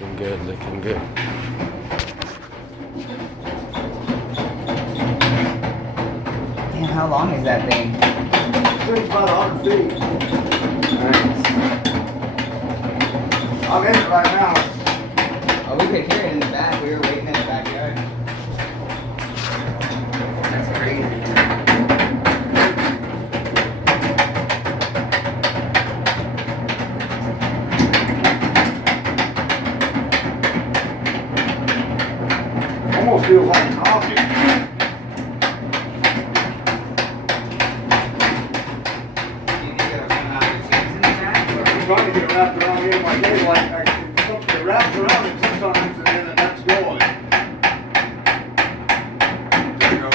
Looking good, looking good. Damn, how long is that thing? It's about 100 feet. Nice. I'm in it right now. Oh, we could hear it in the back. We were waiting in the backyard. That's crazy. Almost feels like an object. I'm trying to get it wrapped around me in my day like something wraps around it sometimes and then that's going. There you go.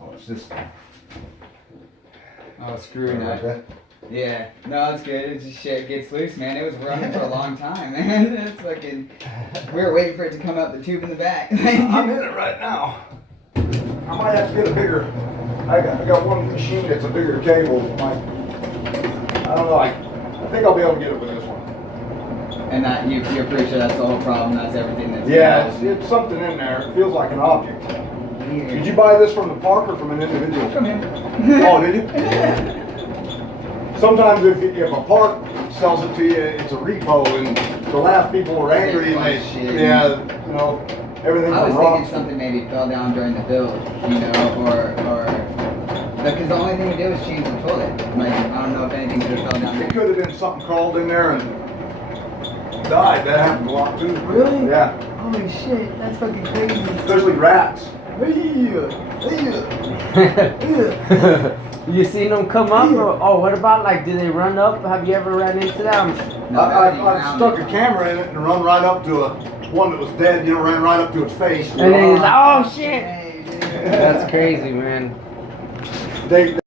Oh, it's this thing. Oh, screw nut. Yeah, no, it's good. It's just shit gets loose, man. It was running for a long time, man. It's fucking. We were waiting for it to come out the tube in the back. I'm in it right now. I might have to get a bigger. I got one machine that's a bigger cable. I don't know. I think I'll be able to get it with this one. And that you're pretty sure that's the whole problem. That's everything that's. Yeah, it's something in there. It feels like an object. Did you buy this from the park or from an individual? From him. Oh, did you? Sometimes if a park sells it to you, it's a repo, and the last people were angry, and you know, everything's I was wrong. thinking something maybe fell down during the build, you know, or because the only thing we did was change the toilet. Like I don't know if anything could have fell down. It could have been something crawled in there and died. That happens a lot too. Really? Yeah. Holy shit, that's fucking crazy. Especially rats. You seen them come up? Or, oh, what about like, do they run up? Have you ever ran into them? No, I stuck a camera in it and run right up to one that was dead, you know, ran right up to its face. And then he's like, oh shit! Hey, dude. That's crazy, man. They